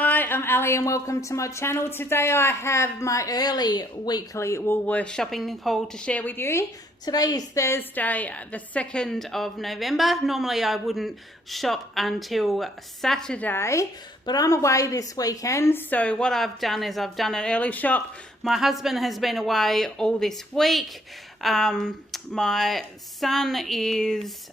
Hi, I'm Ali and welcome to my channel. Today I have my early weekly Woolworths shopping haul to share with you. Today is Thursday, the 2nd of November. Normally I wouldn't shop until Saturday, but I'm away this weekend. So what I've done is I've done an early shop. My husband has been away all this week. My son is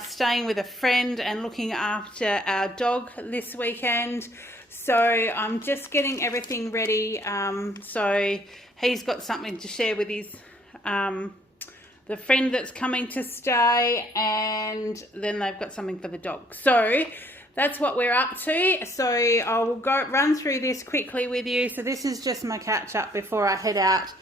staying with a friend and looking after our dog this weekend. So I'm just getting everything ready. So he's got something to share with his the friend that's coming to stay, and then they've got something for the dog. So that's what we're up to. So I will run through this quickly with you. So this is just my catch up before I head out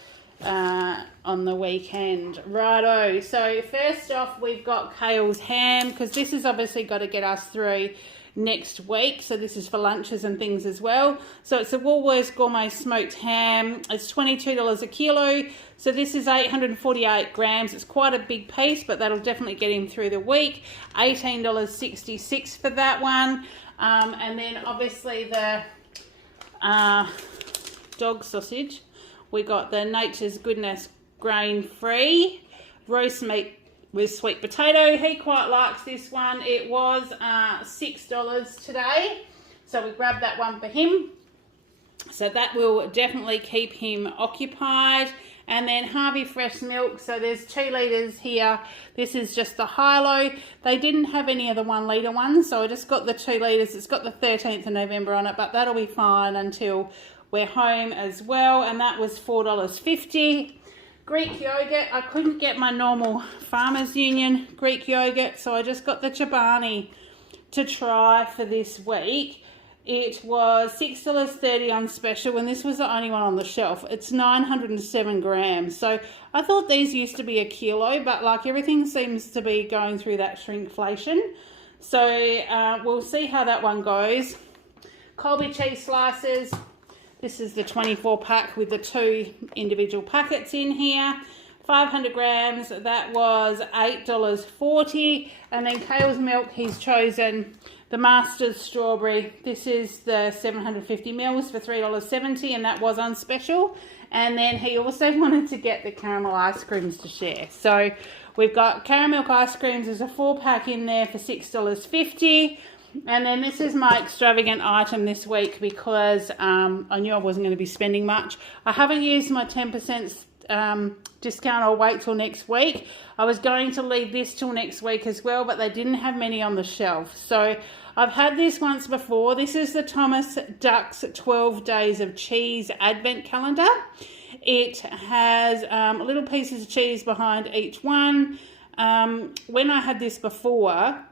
on the weekend. Righto. So first off, we've got Kael's ham, because this has obviously got to get us through next week. So this is for lunches and things as well. So it's a Woolworths gourmet smoked ham. It's $22 a kilo. So this is 848 grams. It's quite a big piece, but that'll definitely get him through the week. $18.66 for that one. And then obviously the dog sausage. We got the Nature's Goodness grain-free roast meat with sweet potato. He quite likes this one. It was $6 today, so we grabbed that one for him. So that will definitely keep him occupied. And then Harvey fresh milk. So there's 2 litres here. This is just the high-low. They didn't have any of the 1 litre ones, so I just got the 2 litres. It's got the 13th of November on it, but that'll be fine until we're home as well. And that was $4.50. Greek yogurt, I couldn't get my normal Farmers Union Greek yogurt, so I just got the Chobani to try for this week. It was $6.30 on special, and this was the only one on the shelf. It's 907 grams, so I thought these used to be a kilo, but like everything seems to be going through that shrinkflation. So we'll see how that one goes. Colby cheese slices. This is the 24 pack with the 2 individual packets in here. 500 grams, that was $8.40. And then Kael's milk, he's chosen the Masters Strawberry. This is the 750 mils for $3.70, and that was on special. And then he also wanted to get the caramel ice creams to share. So we've got caramel ice creams. There's a 4 pack in there for $6.50. And then this is my extravagant item this week because I knew I wasn't going to be spending much. I haven't used my 10% discount. I'll wait till next week. I was going to leave this till next week as well, but they didn't have many on the shelf. So I've had this once before. This is the Thomas Duck's 12 Days of Cheese Advent Calendar. It has little pieces of cheese behind each one. When I had this before,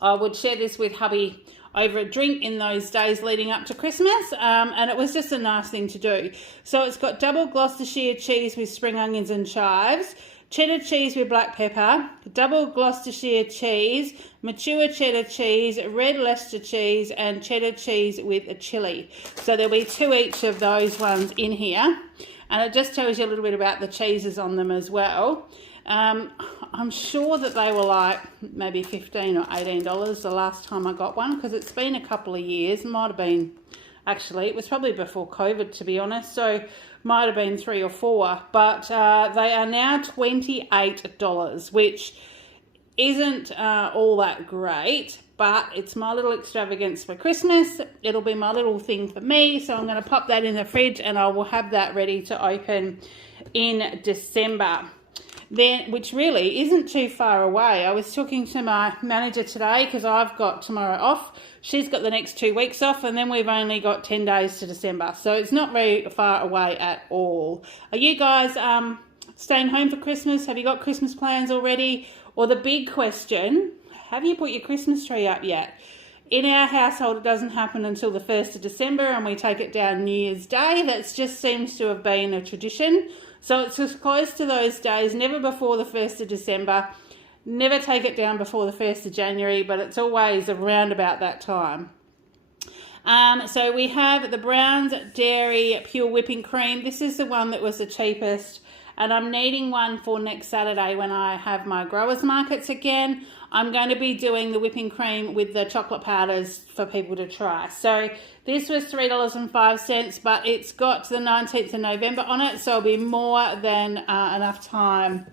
I would share this with hubby over a drink in those days leading up to Christmas, and it was just a nice thing to do. So it's got double Gloucestershire cheese with spring onions and chives, cheddar cheese with black pepper, double Gloucestershire cheese, mature cheddar cheese, red Leicester cheese, and cheddar cheese with a chilli. So there'll be 2 each of those ones in here, and it just tells you a little bit about the cheeses on them as well. I'm sure that they were like maybe $15 or $18 the last time I got one, because it's been a couple of years. It might have been, actually, it was probably before COVID, to be honest, so might have been 3 or 4, but they are now $28, which isn't all that great, but it's my little extravagance for Christmas. It'll be my little thing for me, so I'm going to pop that in the fridge and I will have that ready to open in December. Then, which really isn't too far away. I was talking to my manager today because I've got tomorrow off. She's got the next 2 weeks off, and then we've only got 10 days to December. So it's not very far away at all. Are you guys staying home for Christmas? Have you got Christmas plans already? Or the big question, have you put your Christmas tree up yet? In our household, it doesn't happen until the 1st of December, and we take it down New Year's Day. That just seems to have been a tradition. So it's as close to those days, never before the 1st of December. Never take it down before the 1st of January, but it's always around about that time. So we have the Brown's Dairy Pure Whipping Cream. This is the one that was the cheapest, and I'm needing one for next Saturday when I have my growers markets again. I'm going to be doing the whipping cream with the chocolate powders for people to try. So this was $3.05, but it's got the 19th of November on it, so it'll be more than enough time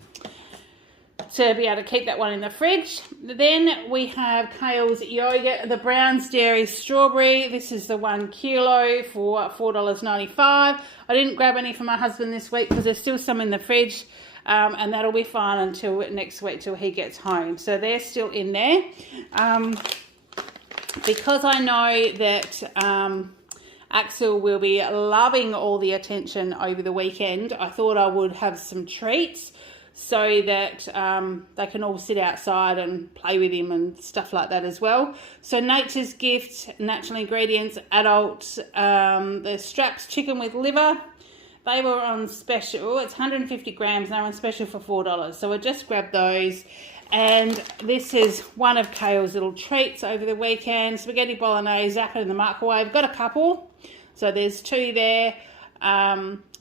to be able to keep that one in the fridge. Then we have Kael's yogurt, the Brown's Dairy Strawberry. This is the 1 kilo for $4.95. I didn't grab any for my husband this week because there's still some in the fridge, and that'll be fine until next week till he gets home. So they're still in there. Because I know that Axel will be loving all the attention over the weekend, I thought I would have some treats so that they can all sit outside and play with him and stuff like that as well. So Nature's Gift, natural ingredients, adult, the Straps chicken with liver, they were on special. It's 150 grams, they're on special for $4. So I just grabbed those. And this is one of Kael's little treats over the weekend. Spaghetti bolognese, zap it in the microwave. Got a couple, so there's 2 there.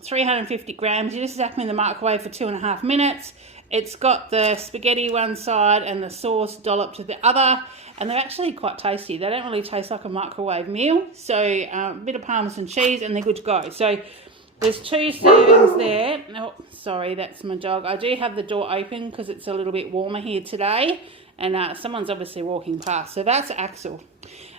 350 grams, you just zap them in the microwave for 2.5 minutes. It's got the spaghetti one side and the sauce dollop to the other, and they're actually quite tasty. They don't really taste like a microwave meal. So a bit of Parmesan cheese and they're good to go. So there's 2 servings there. Oh, sorry, that's my dog. I do have the door open because it's a little bit warmer here today, and someone's obviously walking past. So that's Axel.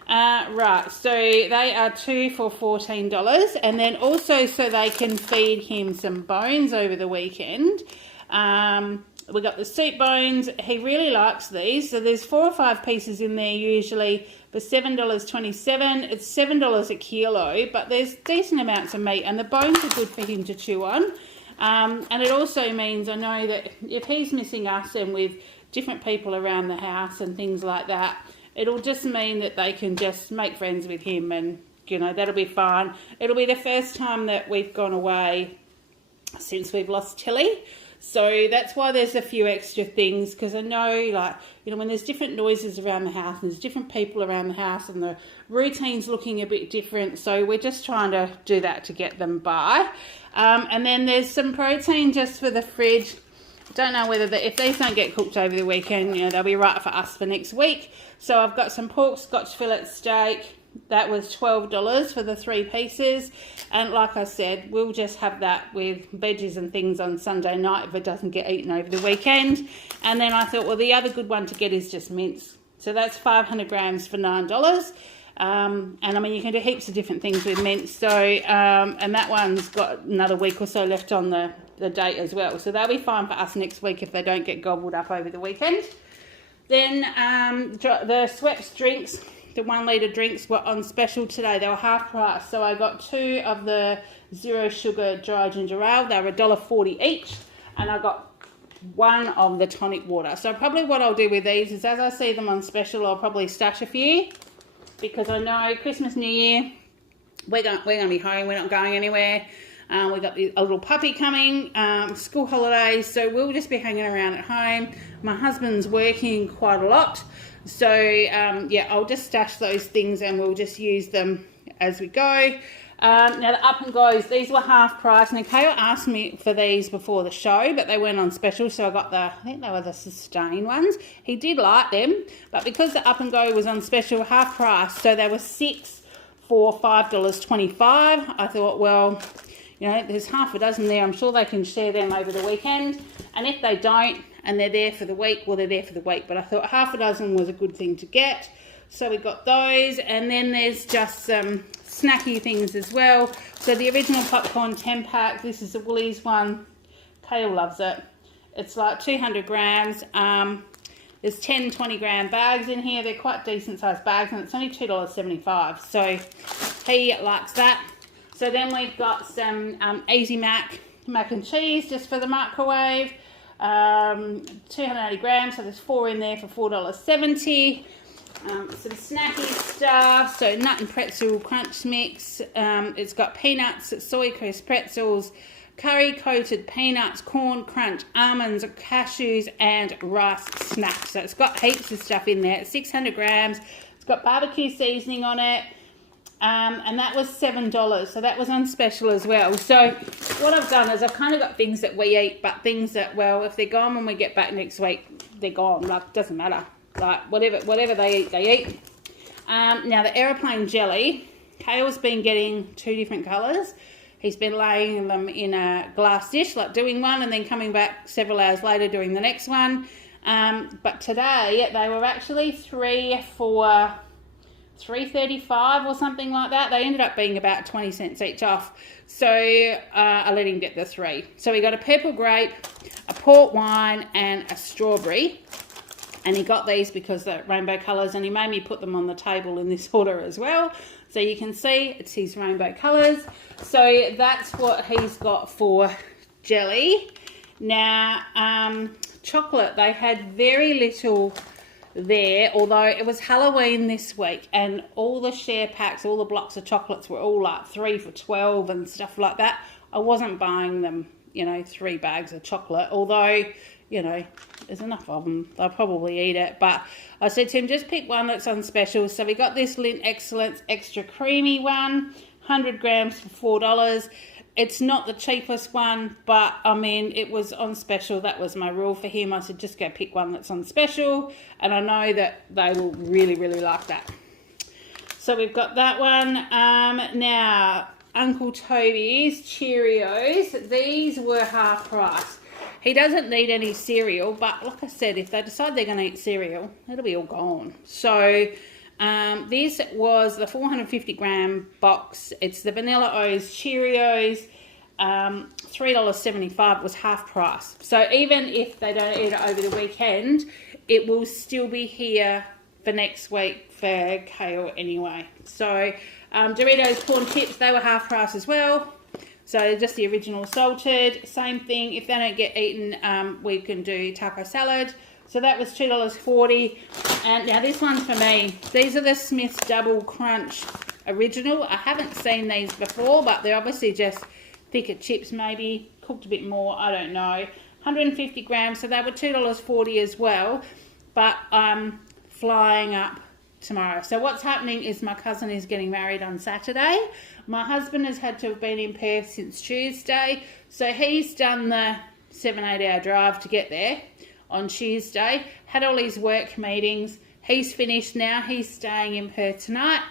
Right, so they are 2 for $14, and then also so they can feed him some bones over the weekend. We got the soup bones. He really likes these. So there's 4 or 5 pieces in there usually for $7.27. It's $7 a kilo, but there's decent amounts of meat, and the bones are good for him to chew on. And it also means, I know that if he's missing us and with different people around the house and things like that, it'll just mean that they can just make friends with him, and, you know, that'll be fun. It'll be the first time that we've gone away since we've lost Tilly. So that's why there's a few extra things, because I know, like, you know, when there's different noises around the house and there's different people around the house and the routine's looking a bit different. So we're just trying to do that to get them by. And then there's some protein just for the fridge. Don't know whether if these don't get cooked over the weekend, you know, they'll be right for us for next week. So I've got some pork Scotch fillet steak. That was $12 for the 3 pieces. And like I said, we'll just have that with veggies and things on Sunday night if it doesn't get eaten over the weekend. And then I thought, well, the other good one to get is just mince. So that's 500 grams for $9. And I mean, you can do heaps of different things with mince. So, and that one's got another week or so left on the date as well. So they'll be fine for us next week if they don't get gobbled up over the weekend. Then the Schweppes drinks, the 1 litre drinks were on special today. They were half price. So I got 2 of the 0 sugar dry ginger ale. They were $1.40 each. And I got 1 of the tonic water. So probably what I'll do with these is, as I see them on special, I'll probably stash a few. Because I know Christmas, New Year, we're going to be home. We're not going anywhere. We've got a little puppy coming, school holidays, so we'll just be hanging around at home. My husband's working quite a lot, so yeah, I'll just stash those things and we'll just use them as we go. Now the Up and Goes, these were half price. Now Kael asked me for these before the show, but they weren't on special, so I got I think they were the Sustain ones. He did like them, but because the Up and Go was on special, half price, so they were 6 for $5.25. I thought, well, you know, there's half a dozen there. I'm sure they can share them over the weekend. And if they don't, and they're there for the week, well, they're there for the week. But I thought half a dozen was a good thing to get. So we got those. And then there's just some snacky things as well. So the original popcorn 10-pack. This is the Woolies one. Kael loves it. It's like 200 grams. There's 10, 20-gram bags in here. They're quite decent-sized bags. And it's only $2.75. So he likes that. So then we've got some Easy mac and cheese just for the microwave, 280 grams, so there's 4 in there for $4.70. Some snacky stuff, so nut and pretzel crunch mix. It's got peanuts, soy crisp pretzels, curry coated peanuts, corn crunch, almonds, cashews, and rice snacks. So it's got heaps of stuff in there. It's 600 grams. It's got barbecue seasoning on it. And that was $7, so that was on special as well. So what I've done is I've kind of got things that we eat, but things that, well, if they're gone when we get back next week, they're gone. Like, doesn't matter. like whatever they eat, they eat. Now the aeroplane jelly, Kael's been getting 2 different colours. He's been laying them in a glass dish, like doing one and then coming back several hours later doing the next one. But today they were actually 3 for $3.35 or something like that. They ended up being about 20 cents each off. So I let him get the 3. So we got a purple grape, a port wine and a strawberry. And he got these because they're rainbow colours, and he made me put them on the table in this order as well. So you can see it's his rainbow colours. So that's what he's got for jelly. Now, chocolate, they had very little there, although it was Halloween this week, and all the share packs, all the blocks of chocolates were all like 3 for $12 and stuff like that. I wasn't buying them, 3 bags of chocolate, although, there's enough of them. They'll probably eat it. But I said to him, just pick one that's on special. So we got this Lindt Excellence Extra Creamy one, 100 grams for $4. It's not the cheapest one, but I mean, it was on special. That was my rule for him. I said, just go pick one that's on special. And I know that they will really, really like that. So we've got that one. Now, Uncle Toby's Cheerios. These were half price. He doesn't need any cereal, but like I said, if they decide they're going to eat cereal, it'll be all gone. So this was the 450 gram box. It's the Vanilla O's Cheerios. $3.75 was half price. So even if they don't eat it over the weekend, it will still be here for next week for Kael anyway. So Doritos corn chips, they were half price as well. So just the original salted, same thing. If they don't get eaten, we can do taco salad. So that was $2.40. And now this one's for me. These are the Smith's Double Crunch Original. I haven't seen these before, but they're obviously just thicker chips maybe, cooked a bit more, I don't know. 150 grams, so they were $2.40 as well. But I'm flying up tomorrow. So what's happening is my cousin is getting married on Saturday. My husband has had to have been in Perth since Tuesday, so he's done the 7-8 hour drive to get there on Tuesday, had all his work meetings. He's finished now. He's staying in Perth tonight.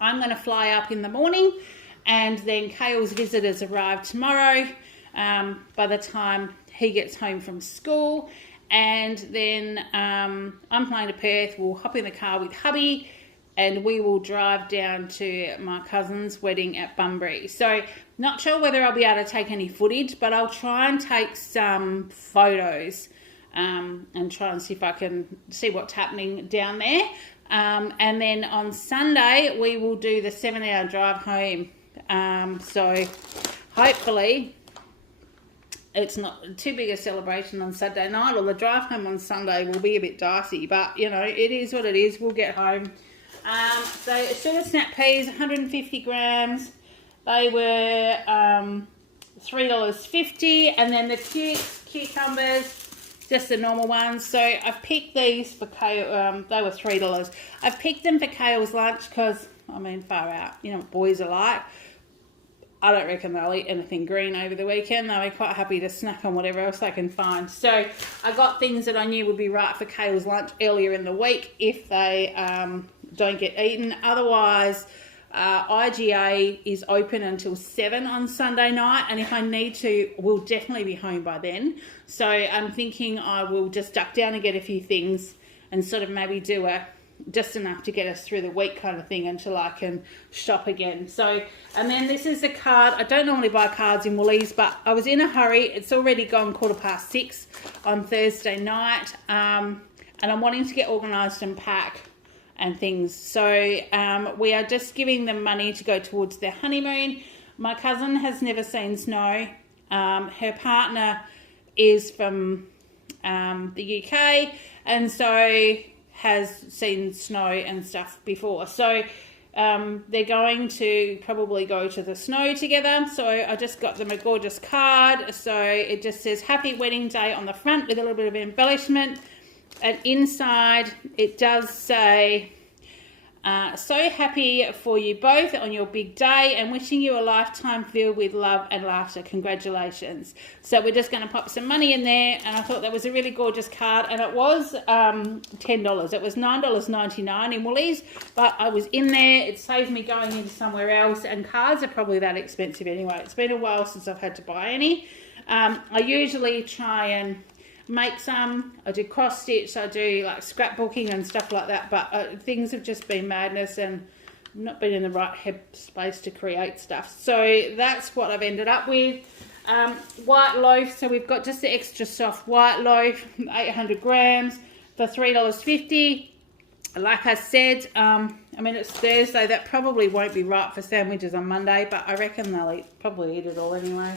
I'm going to fly up in the morning, and then Kael's visitors arrive tomorrow by the time he gets home from school. And then I'm flying to Perth. We'll hop in the car with hubby and we will drive down to my cousin's wedding at Bunbury. So not sure whether I'll be able to take any footage, but I'll try and take some photos and try and see if I can see what's happening down there. And then on Sunday, we will do the 7-hour drive home. So hopefully it's not too big a celebration on Saturday night, or the drive home on Sunday will be a bit dicey, but it is what it is. We'll get home. So sugar snap peas, 150 grams. They were $3.50, and then the cucumbers, just the normal ones. So I've picked these for Kael. They were $3. I've picked them for Kael's lunch because, far out. You know what boys are like. I don't reckon they'll eat anything green over the weekend. They'll be quite happy to snack on whatever else they can find. So I got things that I knew would be right for Kael's lunch earlier in the week if they don't get eaten. Otherwise, IGA is open until 7 on Sunday night, and if I need to, we'll definitely be home by then. So I'm thinking I will just duck down and get a few things and sort of maybe do just enough to get us through the week kind of thing until I can shop again. So, and then this is the card. I don't normally buy cards in Woolies, but I was in a hurry. It's already gone 6:15 on Thursday night, and I'm wanting to get organised and pack and things. So we are just giving them money to go towards their honeymoon. My cousin has never seen snow. Her partner is from the UK, and so has seen snow and stuff before. So they're going to probably go to the snow together. So I just got them a gorgeous card. So it just says happy wedding day on the front with a little bit of embellishment. And inside it does say So happy for you both on your big day and wishing you a lifetime filled with love and laughter. Congratulations. So we're just going to pop some money in there, and I thought that was a really gorgeous card, and it was $10. It was $9.99 in Woolies, but I was in there. It saved me going into somewhere else, and cards are probably that expensive anyway. It's been a while since I've had to buy any. I usually try and make some. I do cross stitch, I do like scrapbooking and stuff like that, but things have just been madness and I've not been in the right head space to create stuff. So that's what I've ended up with. White loaf, so we've got just the extra soft white loaf, 800 grams for $3.50. Like I said, I mean, it's Thursday, that probably won't be right for sandwiches on Monday, but I reckon they'll probably eat it all anyway.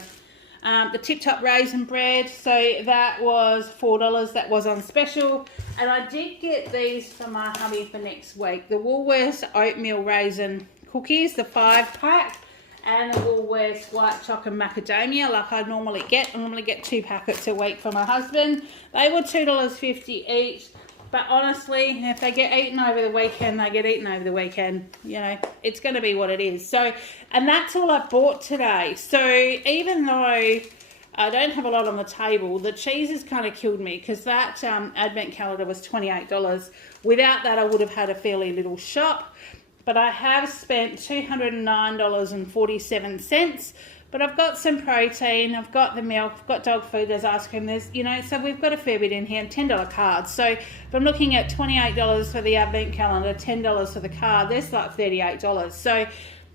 The Tip Top raisin bread, so that was $4. That was on special, and I did get these for my hubby for next week. The Woolworths oatmeal raisin cookies, the 5-pack, and the Woolworths white chocolate macadamia, like I normally get. I normally get 2 packets a week for my husband. They were $2.50 each. But honestly, if they get eaten over the weekend, they get eaten over the weekend. You know, it's going to be what it is. So, and that's all I bought today. So even though I don't have a lot on the table, the cheese has kind of killed me because that advent calendar was $28. Without that, I would have had a fairly little shop. But I have spent $209.47. But I've got some protein, I've got the milk, I've got dog food, there's ice cream, there's, you know, so we've got a fair bit in here, and $10 cards. So if I'm looking at $28 for the advent calendar, $10 for the card, there's like $38. So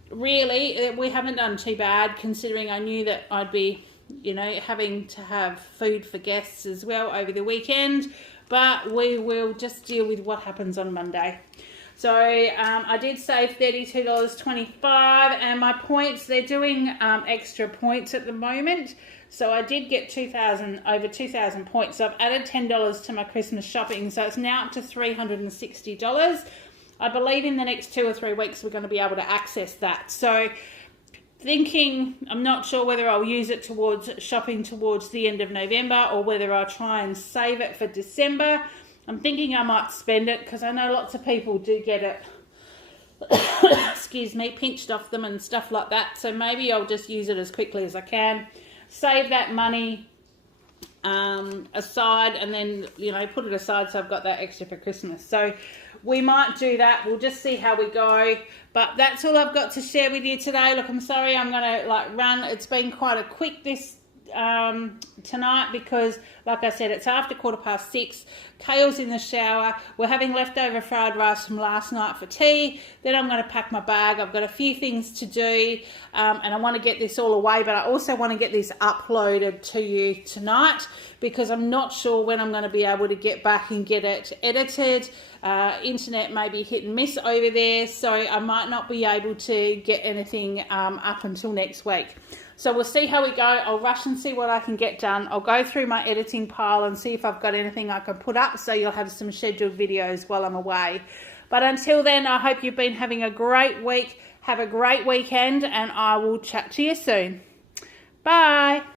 really, we haven't done too bad, considering I knew that I'd be, you know, having to have food for guests as well over the weekend. But we will just deal with what happens on Monday. So I did save $32.25, and my points, they're doing extra points at the moment. So I did get over 2,000 points. So I've added $10 to my Christmas shopping. So it's now up to $360. I believe in the next 2 or 3 weeks we're going to be able to access that. So thinking, I'm not sure whether I'll use it towards shopping towards the end of November or whether I'll try and save it for December. I'm thinking I might spend it because I know lots of people do get it, excuse me, pinched off them and stuff like that. So maybe I'll just use it as quickly as I can, save that money aside, and then, you know, put it aside so I've got that extra for Christmas. So we might do that. We'll just see how we go. But that's all I've got to share with you today. Look, I'm sorry I'm going to run. It's been quite a quick tonight because, like I said, it's after 6:15. Kael's in the shower. We're having leftover fried rice from last night for tea. Then I'm going to pack my bag. I've got a few things to do, and I want to get this all away, but I also want to get this uploaded to you tonight because I'm not sure when I'm going to be able to get back and get it edited. Internet may be hit and miss over there, so I might not be able to get anything up until next week. So we'll see how we go. I'll rush and see what I can get done. I'll go through my editing pile and see if I've got anything I can put up, so you'll have some scheduled videos while I'm away. But until then, I hope you've been having a great week. Have a great weekend, and I will chat to you soon. Bye.